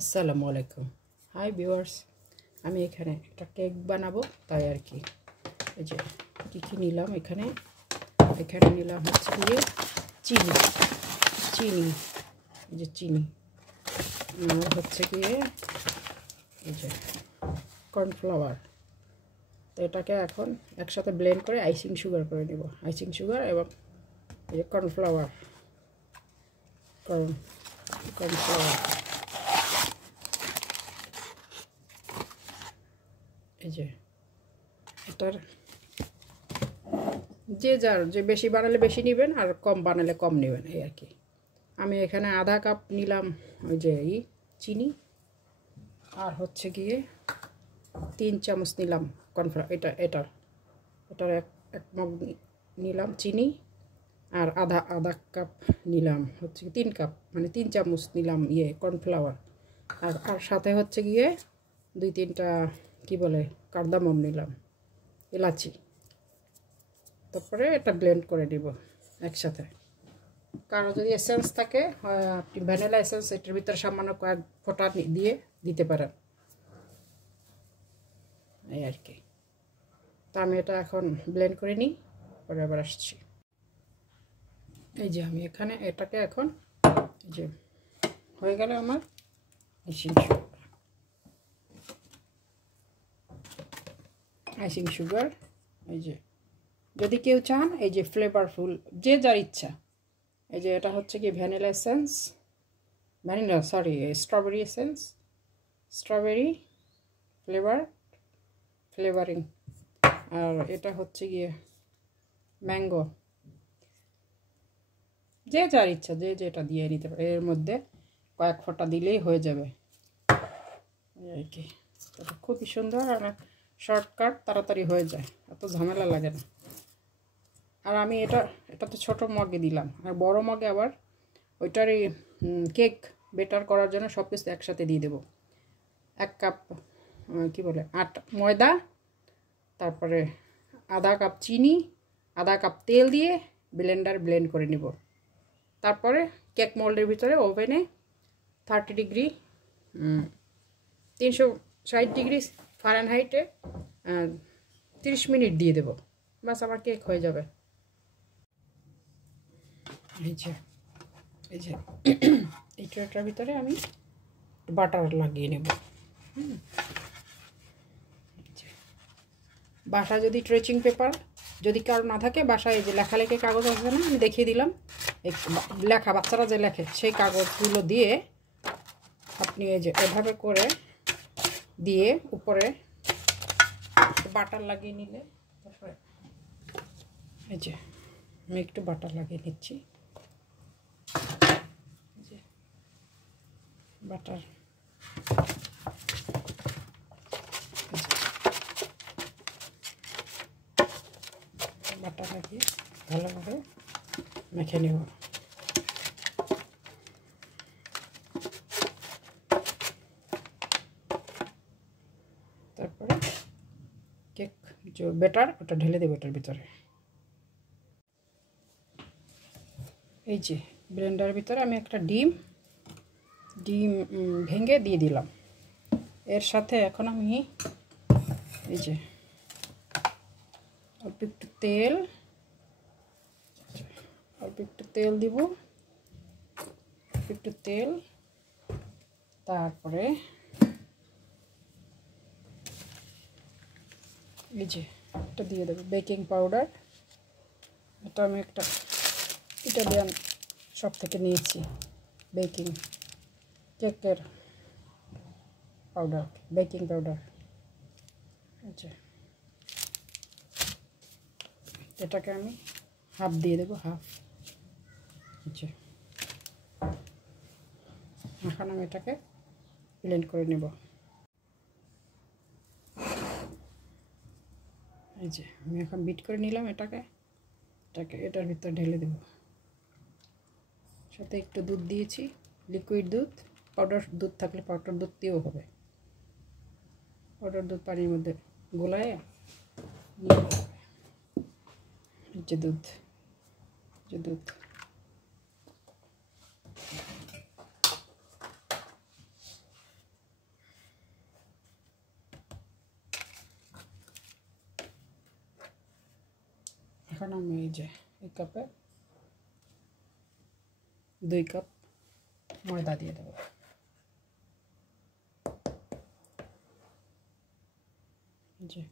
আসসালামু আলাইকুম। Hi viewers, আমি এখানে একটা কেক বানাবো, তাই আর কি। এই যে কী নিলাম, এখানে নিলাম হচ্ছে গিয়ে চিনি, এই যে চিনি, আর হচ্ছে গিয়ে এই যে কর্নফ্লাওয়ার। তো এটাকে এখন একসাথে ব্লেন্ড করে আইসিং সুগার করে নেব। আইসিং সুগার এবং এই যে কর্নফ্লাওয়ার। এই যে এটার যে বেশি বানালে বেশি নেবেন, আর কম বানালে কম নেবেন, এই আর কি। আমি এখানে আধা কাপ নিলাম ওই যে চিনি, আর হচ্ছে গিয়ে 3 চামচ নিলাম কর্নফ্লাওয়ার। এটার এক মগ নিলাম চিনি, আর আধা কাপ নিলাম হচ্ছে 3 কাপ, মানে 3 চামচ নিলাম কর্নফ্লাওয়ার। আর সাথে হচ্ছে গিয়ে 2-3টা কি বলে কার্দামম নিলাম, এলাচি। তারপরে এটা ব্লেন্ড করে দিব একসাথে। কারো যদি এসেন্স থাকে, আপনি ভ্যানিলা এসেন্স এটার ভিতরে সামান্য কয়েক ফোঁটা দিয়ে দিতে পারেন, এই আর কি। তা আমি এটা এখন ব্লেন্ড করে নিই, পরে আবার আসছি। এই যে আমি এখানে এটাকে এখন এই যে হয়ে গেল আমার আইসিং সুগার। এই যে যদি কেউ চান, এই যে ফ্লেভারফুল, যে যার ইচ্ছা, এই যে এটা হচ্ছে কি স্ট্রবেরি এসেন্স, স্ট্রবেরি ফ্লেভারিং। আর এটা হচ্ছে গিয়ে ম্যাঙ্গো। যে যার ইচ্ছা যে যেটা দিয়ে নিতে পারে, এর মধ্যে কয়েক ফোঁটা দিলেই হয়ে যাবে, আর কি। এটা খুবই সুন্দর আর শর্টকাট, তাড়াতাড়ি হয়ে যায়, এত ঝামেলা লাগে না। আর আমি এটা তো ছোটো মগে দিলাম, আর বড় মগে আবার ওইটারই কেক বেটার করার জন্য সব কিছু একসাথে দিয়ে দেবো। 1 কাপ কি বলে ময়দা, তারপরে আধা কাপ চিনি, আধা কাপ তেল দিয়ে ব্লেন্ড করে নিব। তারপরে কেক মোল্ডের ভিতরে ওভেনে 30 ডিগ্রি 360 ডিগ্রি ফারেনহাইটে 30 মিনিট দিয়ে দেবো, বাস আমার কেক হয়ে যাবে। এই যে এই ট্রেটার ভিতরে আমি বাটার লাগিয়ে নেব। বাসা যদি ট্রেচিং পেপার যদি কারো না থাকে, বাসায় যে লেখালেখি কাগজ আছে না, আমি দেখিয়ে দিলাম, লেখা বাচ্চারা যে লেখে সেই কাগজগুলো দিয়ে আপনি এই যে এভাবে করে দিয়ে উপরে বাটার লাগিয়ে নিলে, তারপরে এই যে আমি একটু বাটার লাগিয়ে নিচ্ছি, বাটার লাগিয়ে ভালোভাবে মেখে নেব। তারপরে কেক যে বেটার ওটা ঢেলে দেবো এটার ভিতরে। এই যে ব্লেন্ডারের ভিতরে আমি একটা ডিম ভেঙে দিয়ে দিলাম। এর সাথে এখন আমি এই যে অল্প একটু তেল দিব, তারপরে এই যে এটা দিয়ে দেবো বেকিং পাউডার। এটা আমি একটা ইটালিয়ান শপ থেকে নিয়েছি, বেকিং পাউডার। আচ্ছা, এটাকে আমি হাফ দিয়ে দেবো, আচ্ছা। এখন আমি এটাকে ব্লেন্ড করে নেব। এই যে আমি এখন বিট করে নিলাম, এটাকে এটার ভিতরে ঢেলে দেব। সাথে একটু দুধ দিয়েছি, লিকুইড দুধ, পাউডার দুধ থাকলে পাউডার দুধ দিয়েও হবে। পাউডার দুধ পানির মধ্যে গোলায় যে দুধ এখন আমি এই যে এই কাপে 2 কাপ ময়দা দিয়ে দেবো। যে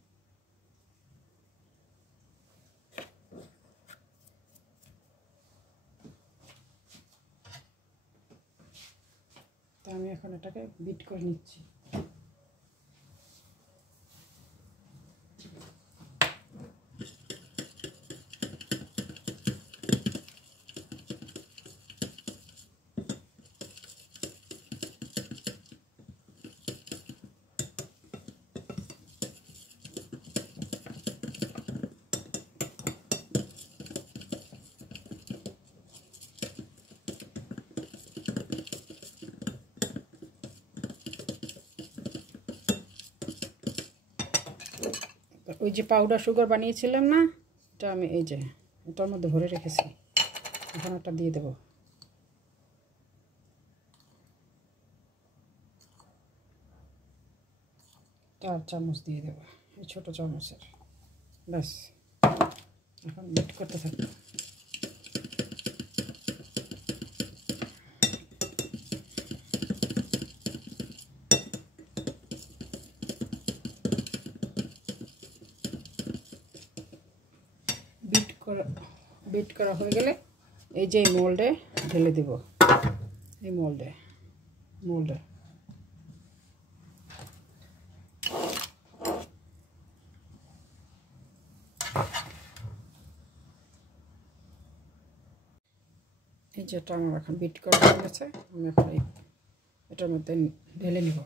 তো আমি এখন এটাকে বিট করে নিচ্ছি। ওই যে পাউডার সুগার বানিয়েছিলাম না, এটা আমি এই যে এটার মধ্যে ভরে রেখেছি, এখন একটা দিয়ে দেবো। চার চামচ দিয়ে দেবো, এই ছোটো চামচের। ব্যাস, এখন বিট করতে থাকবো। বিট করা হয়ে গেলে এই যে মোল্ডে ঢেলে দেব। এই মোল্ডে এই যেটা আমার এখন বিট করা হয়ে গেছে, আমি এখন এটার মধ্যে ঢেলে নিব।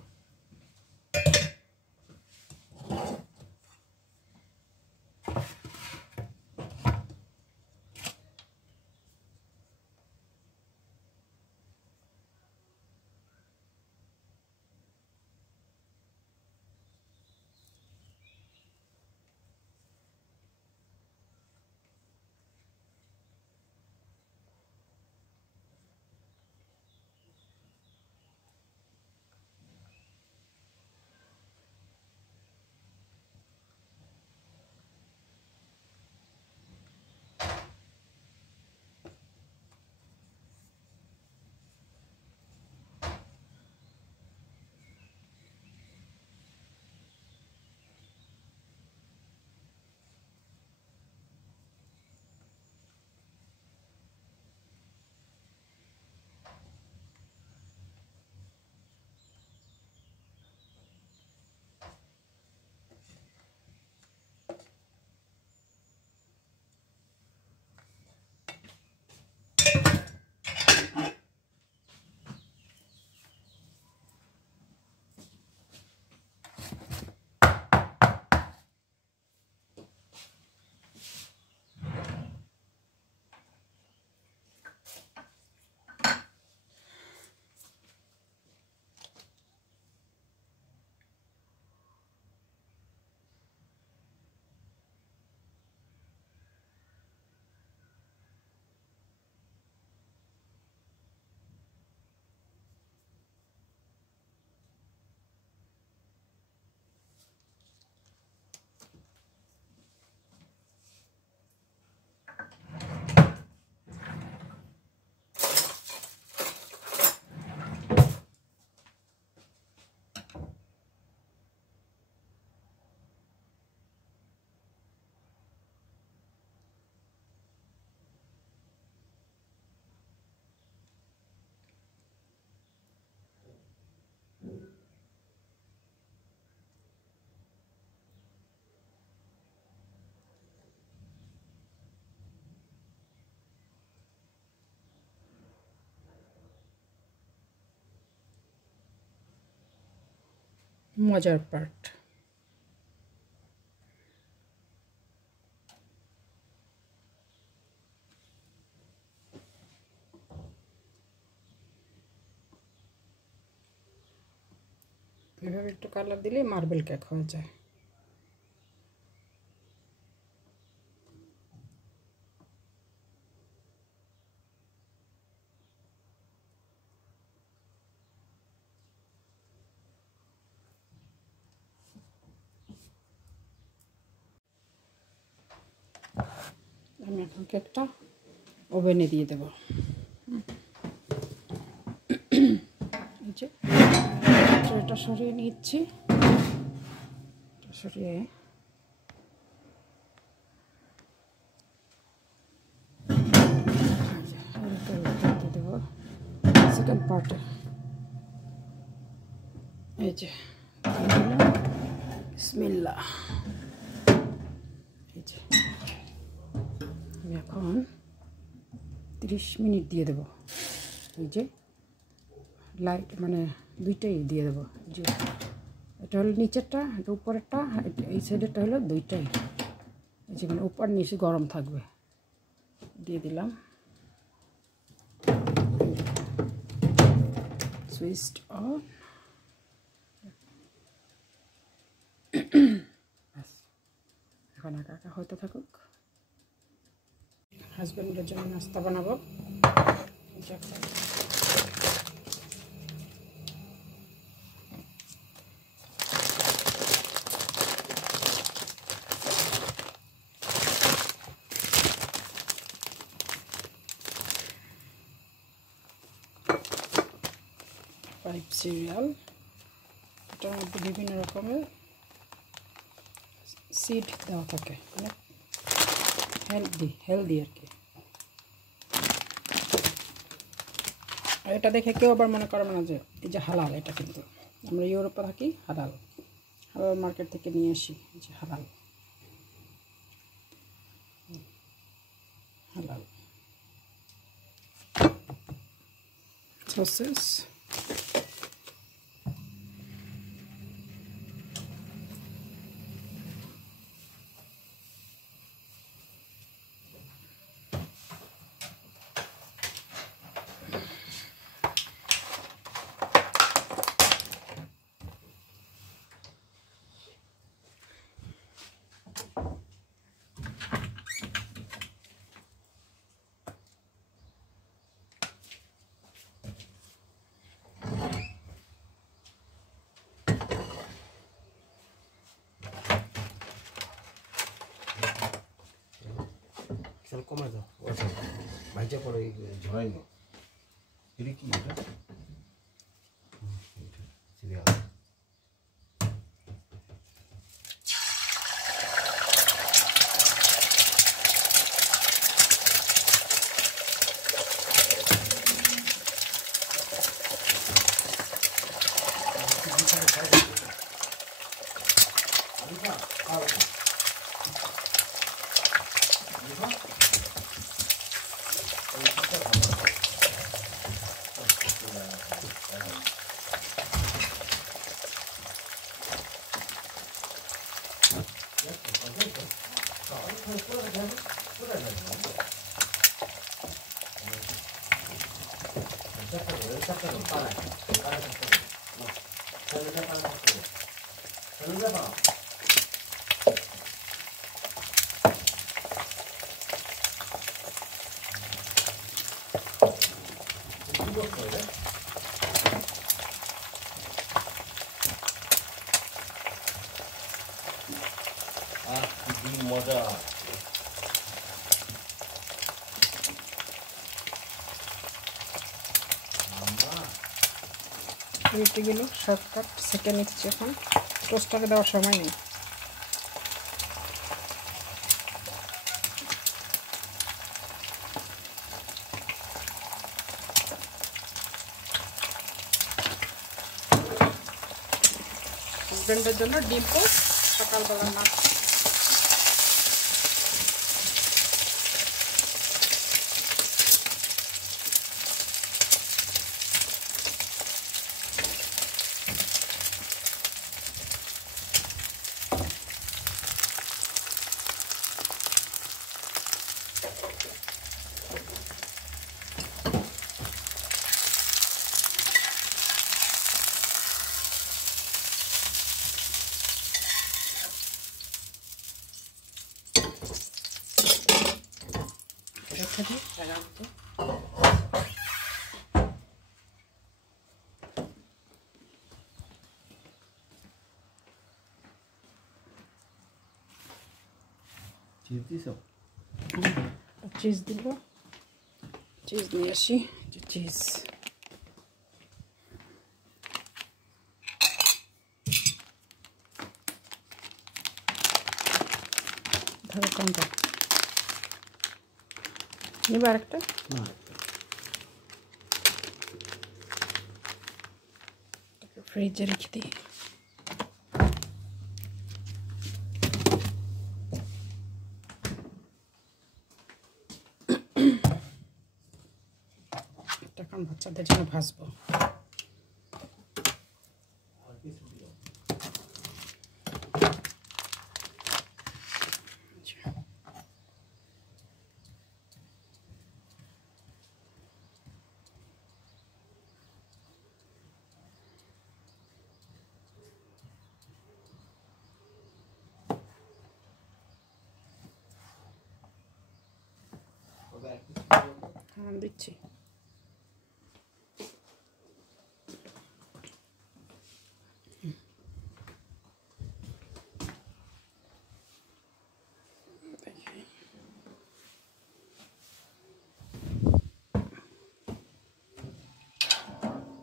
মজার পার্ট, এভাবে একটু কালার দিলে মার্বেল কেক হয়ে যায়। আমি এখন কেকটা ওভেনে দিয়ে দেব। এই যে এটা সরিয়ে নিচ্ছি, সরিয়ে দিয়ে দেবো সেকেন্ড পার্টে। এই যে বিসমিল্লাহ। এই যে আমি এখন 30 মিনিট দিয়ে দেবো। এই যে লাইট মানে দুইটাই দিয়ে দেবো। যে এটা হলো নিচেরটা, এটা উপরেরটা, এই সাইডেরটা হলো দুইটাই। এই যে মানে উপর নিচে গরম থাকবে। দিয়ে দিলাম, সুইচ অন। এখন একা একা হয়তো থাকুক। হাজব্যান্ডের জন্য নাস্তা বানাবো। 5 সিরিয়াল। এটার মধ্যে বিভিন্ন রকমের সিড দেওয়া থাকে, অনেক হেলদি আর কি। এটা দেখে কেউ আবার মনে করবে না যে এই যে হালাল, এটা কিন্তু আমরা ইউরোপে থাকি, হালাল মার্কেট থেকে নিয়ে আসি। এই যে হালাল সসেস। কমে দাও, ভাইজা পরে ঝরাই নো। এটা কি এটা সিরিয়াল। মজা। রুটিগুলো শর্টকাট সেকে নিচ্ছি এখন, টোস্টারে দেওয়ার সময় নেই। হাজব্যান্ডের জন্য ডিম পোস্ট সকালবেলা নাস্তা। চিজ দিছো? চিজ দিব, চিজ নিয়ে আসি, চিজ ধরো কোনটা নিবা, আরেকটা না ফ্রিজে রেখে দিই। এখন বাচ্চাদের জন্য ভাজবো। হ্যাঁ দিচ্ছি।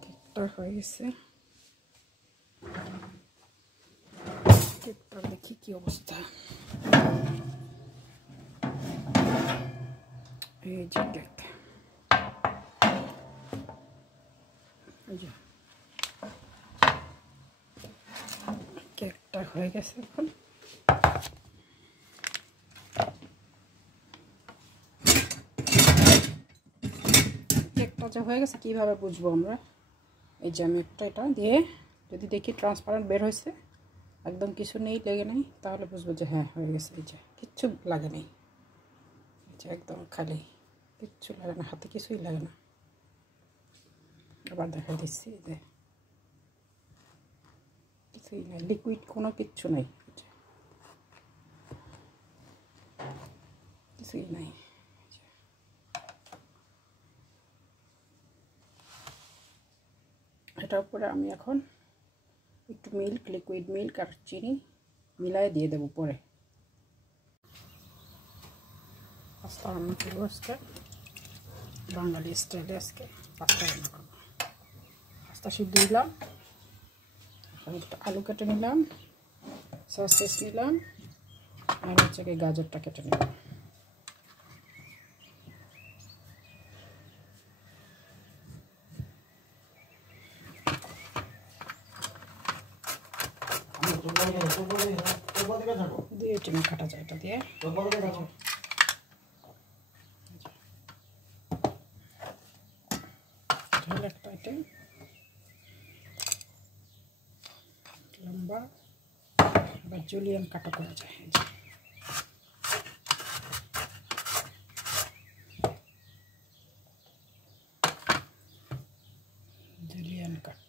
কেকটা হয়ে গেছে, কেকটা দেখি কি অবস্থা। এই যে কেক, এই যে কেকটা হয়ে গেছে। এখন কেকটা যে হয়ে গেছে কীভাবে বুঝবো আমরা? এই যে আমি এটা দিয়ে যদি দেখি ট্রান্সপারেন্ট বের হয়েছে, একদম কিছু নেই, লেগে নেই, তাহলে বুঝবো যে হ্যাঁ হয়ে গেছে। এই যে কিচ্ছু লাগে নেই, এই যে একদম খালি, কিচ্ছু লাগে না, হাতে কিছুই লাগে না। আবার দেখা দিচ্ছি, যে কিছুই নেই, লিকুইড কোনো কিচ্ছু নেই, কিছুই নাই। এটার উপরে আমি এখন একটু মিল্ক, লিকুইড মিল্ক আর চিনি মিলাই দিয়ে দেবো পরে। পাস্তা রান্না করবো আজকে, বাঙালি স্টাইলে আজকে পাস্তা রান্না করবো। পাস্তা সিদ্ধ দিলাম, এখন একটু আলু কেটে নিলাম, সসেস নিলাম, আর হচ্ছে কি গাজরটা কেটে নিলাম। দিয়ে টিমে কাটা যায়, এটা দিয়ে একটা আইটেম লম্বা, আবার জুলিয়ান কাটা করা যায়। জুলিয়ান কাট,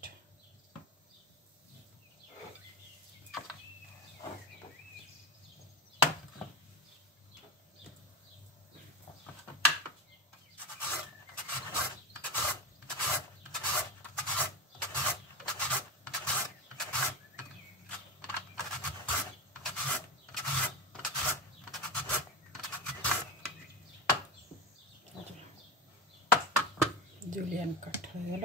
জুলিয়ান কাট হয়ে গেল।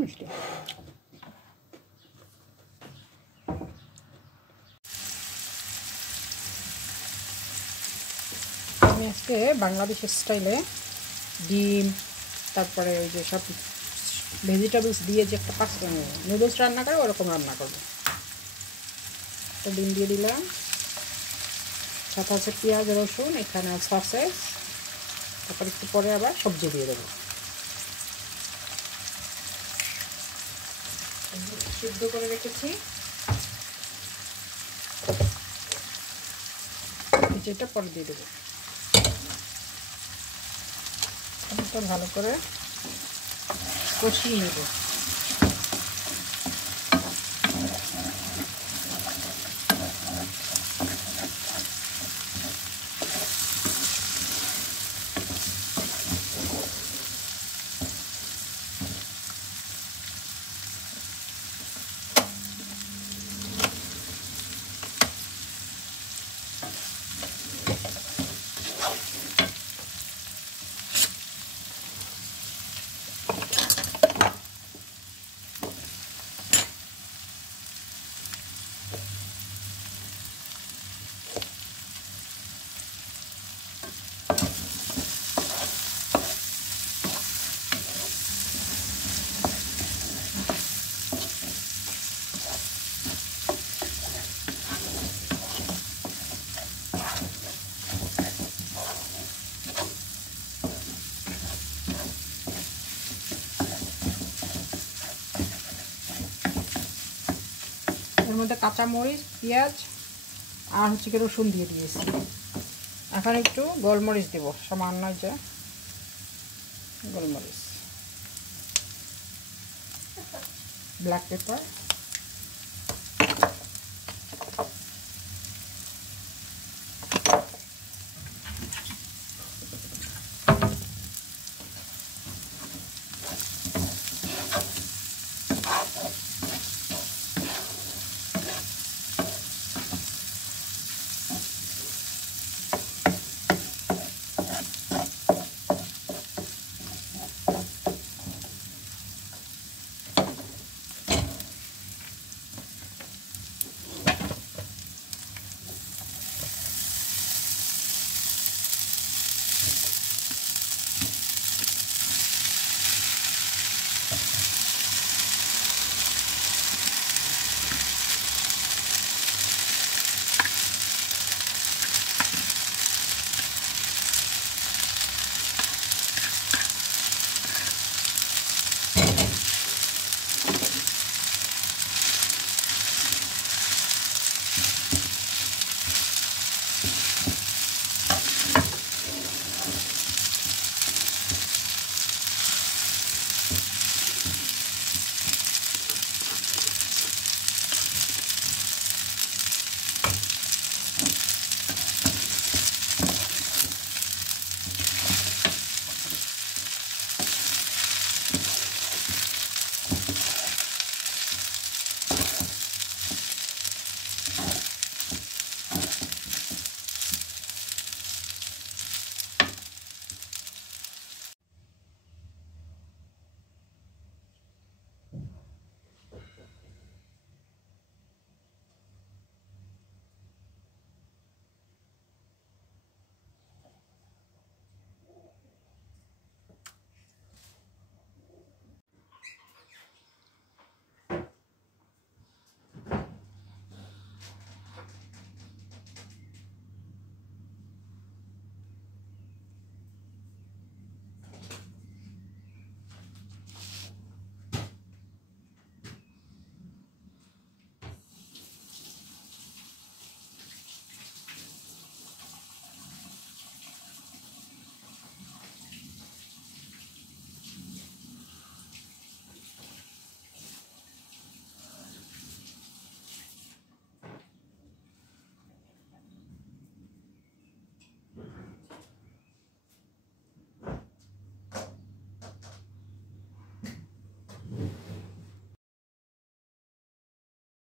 মিষ্টি। আমি আজকে বাংলাদেশের স্টাইলে ডিম, তারপরে ওই যে সব ভেজিটেবলস দিয়ে যে একটা পাস্তা নুডলস রান্না করে ওরকম রান্না করবো। একটা ডিম দিয়ে দিলাম, সাথে আছে পেঁয়াজ রসুন, এখানে সসেস, তারপর একটু পরে আবার সবজি দিয়ে দেবো। সিদ্ধ করে রেখেছি, যেটা পরে দিয়ে দেবো। এটা ভালো করে কষিয়ে নেব। এর মধ্যে কাঁচামরিচ, পেঁয়াজ আর হচ্ছে কি রসুন দিয়ে দিয়েছি। এখন একটু গোলমরিচ দেবো, সামান্য যে গোলমরিচ, ব্ল্যাক পেপার।